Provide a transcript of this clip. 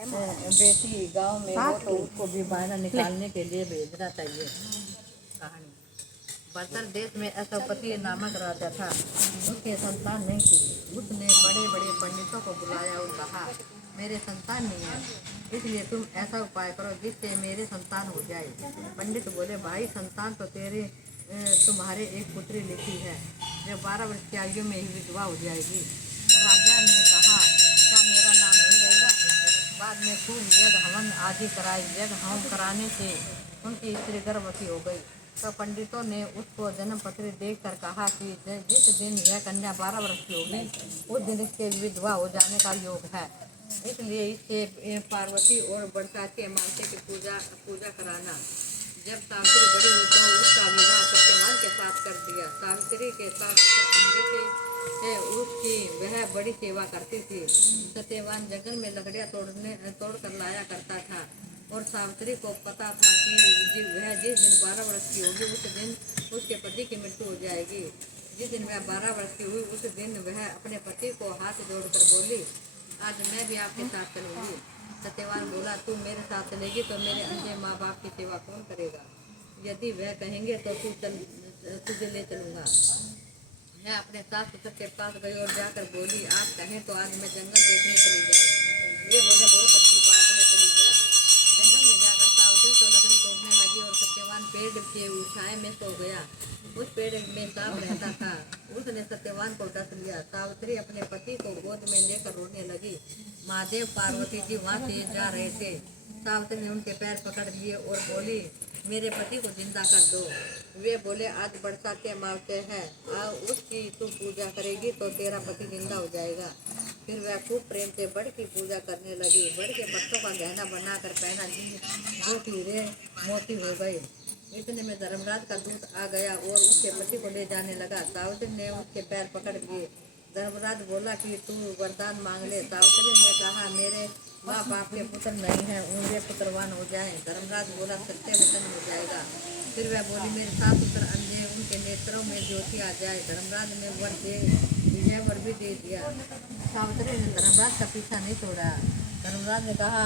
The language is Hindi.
बेटी गांव में हो तो उसको भी बायना निकालने के लिए भेजना चाहिए। कहानी बर्तर देश में अशोकपति नामक राजा था। उसके संतान नहीं थी। उसने बड़े बड़े पंडितों को बुलाया और कहा, मेरे संतान नहीं है, इसलिए तुम ऐसा उपाय करो जिससे मेरे संतान हो जाए। पंडित बोले, भाई संतान तो तुम्हारे एक पुत्री लिखी है, जो 12 वर्ष की आयु में ही विधवा हो जाएगी। राजा ने कहा, क्या मेरा नाम नहीं रहेगा? बाद में खूब यज्ञ हवन आदि कराए। यज्ञ हवन कराने से उनकी स्त्री गर्भवती हो गई। तो पंडितों ने उसको जन्म पत्र देखकर कहा कि जिस दिन यह कन्या 12 वर्ष की होगी, उस दिन इसके विधवा हो जाने का योग है। इसलिए इससे पार्वती और बरसाती अमावस्या की पूजा कराना। जब सावित्री बड़ी हुई तो उसका विवाह सत्यवान के साथ कर दिया। सावित्री के साथ अंधे थे उसकी वह बड़ी सेवा करती थी। सत्यवान जंगल में लकड़ियाँ तोड़ कर लाया करता था और सावित्री को पता था कि वह जिस दिन 12 वर्ष की होगी उस दिन उसके पति की मृत्यु हो जाएगी। जिस दिन वह 12 वर्ष की हुई उस दिन वह अपने पति को हाथ जोड़कर बोली, आज मैं भी आपके साथ चलूंगी। सत्यवान बोला, तू मेरे साथ चलेगी तो मेरे अंधे माँ बाप की सेवा कौन करेगा? यदि वह कहेंगे तो तुझे ले चलूंगा। मैं अपने सास ससुर के पास गई और जाकर बोली, आप कहें तो आज मैं जंगल देखने चली जाऊँ। ये बोले, बहुत अच्छी बात है, चली जा। जंगल में जाकर सावित्री तो लकड़ी तोड़ने लगी और सत्यवान पेड़ के छाए में सो गया। उस पेड़ में सांप रहता था। उसने सत्यवान को डस लिया। सावित्री अपने पति को गोद में लेकर रोने लगी। महादेव पार्वती जी वहाँ से जा रहे थे। सावित्री ने उनके पैर पकड़ लिए और बोली, मेरे पति को जिंदा कर दो। वे बोले, आज बरसाती अमावस्या है, उसकी तू पूजा करेगी तो तेरा पति जिंदा हो जाएगा। फिर वह खूब प्रेम से बड़ की पूजा करने लगी। बड़ के पत्तों का गहना बनाकर पहना, जो हीरे मोती हो गए। इतने में धर्मराज का दूत आ गया और उसके पति को ले जाने लगा। सावित्री ने उसके पैर पकड़ लिए। धर्मराज बोला कि तू वरदान मांग ले। सावित्री ने कहा, मेरे माँ बाप के पुत्र नहीं है, वे पुत्रवान हो जाएं। धर्मराज बोला, सत्य वचन हो जाएगा। फिर वह बोली, मेरे सास पुत्र अंधे, उनके नेत्रों में ज्योति आ जाए। धर्मराज ने वर भी दे दिया। सावित्री ने धर्मराज का पीछा नहीं छोड़ा। धर्मराज ने कहा,